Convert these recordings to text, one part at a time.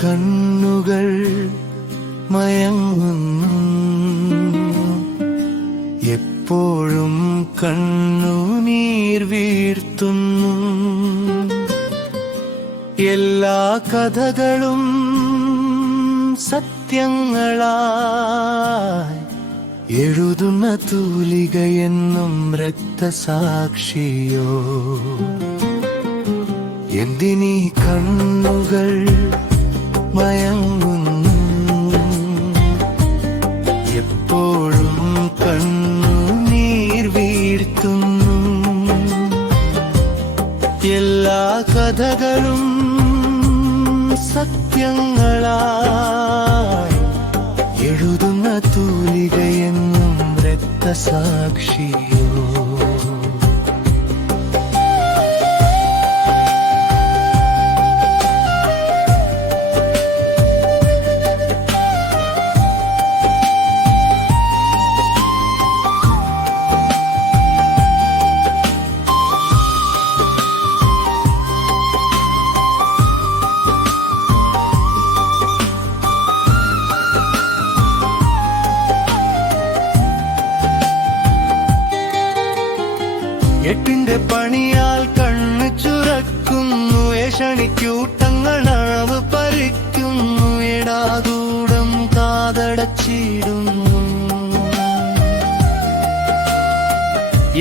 കണ്ണുകൾ മയങ്ങുന്നു, എപ്പോഴും കണ്ണുനീർ വീഴ്ത്തുന്നു. എല്ലാ കഥകളും സത്യങ്ങളായി എഴുതുന്ന തൂലികയെന്നും രക്തസാക്ഷിയോ. എന്തിനീ കണ്ണുകൾ മയങ്ങുന്നു, എപ്പോഴും കണ്ണുനീർ വീഴ്ത്തുന്നു. എല്ലാ കഥകളും സത്യങ്ങളായി എഴുതുന്ന തൂലികയെന്നും രക്തസാക്ഷിയോ. എട്ടിന്റെ പണിയാൽ കണ്ണു ചുരക്കുന്നു, ഏഷണിക്കൂട്ടങ്ങൾ അളവ് പറിക്കുന്നു, ഇടാതൂടം കാതടച്ചിടുന്നു.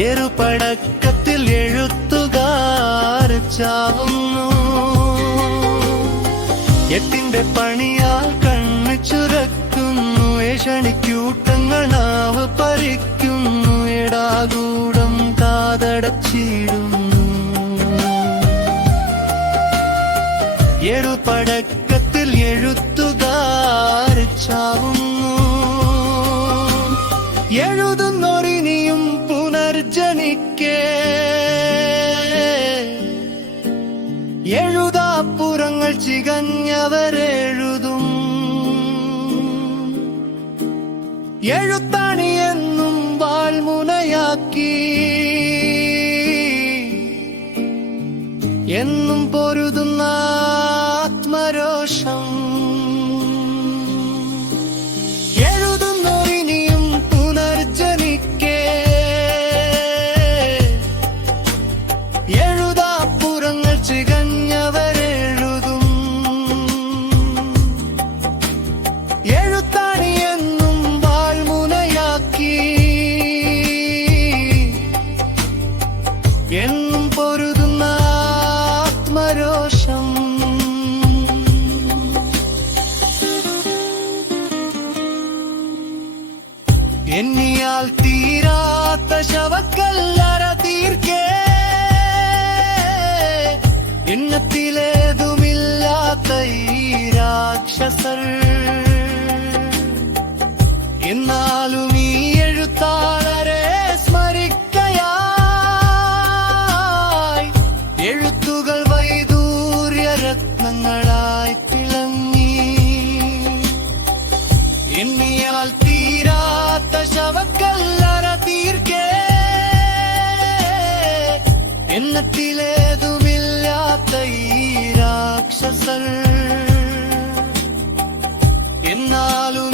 എറുപടക്കത്തിൽ എഴുത്തുകാർ ചാവുന്നു. എട്ടിന്റെ പണിയാൽ കണ്ണു ചുരക്കുന്നു, ഏഷണിക്കൂട്ടങ്ങൾ അളവ് പറിക്കുന്നു, ഇടാതൂടം കാതടച്ചിടുന്നു. എഴുപടക്കത്തിൽ എഴുത്തുകാർ ചാവുന്നു. എഴുതുന്നൊരിനിയും പുനർജനിക്കേ, എഴുതാപ്പുറങ്ങൾ ചികഞ്ഞവരെഴുതും. എഴുത്താണിയെന്നും വാൾമുനയാക്കി എന്നും പൊരുതുന്ന ആത്മരോഷം. എഴുതുന്നൊരിനിയും പുനർജനിക്കേ, എഴുതാപ്പുറങ്ങൾ ചികഞ്ഞവരെഴുതും. എഴുത്താണിയെന്നും വാൾമുനയാക്കി എന്നും പൊരുതുന്ന ആത്മരോഷം. എണ്ണിയാൽ തീരാത്ത ശവക്കല്ലറ തീർക്കേ, എണ്ണത്തിലേതുമില്ലാത്ത ഈ രാക്ഷസർ. എന്നാലും ഈ എഴുത്താളരെ സ്മരിക്കയായി എഴുത്തുകൾ വൈദൂര്യ രത്നങ്ങളായി തിളങ്ങി. എണ്ണിയാൽ തീരാത്ത ശവക്കല്ലറ തീർക്കേ, എണ്ണത്തിലേതുമില്ലാത്ത ഈ രാക്ഷസർ. എന്നാലും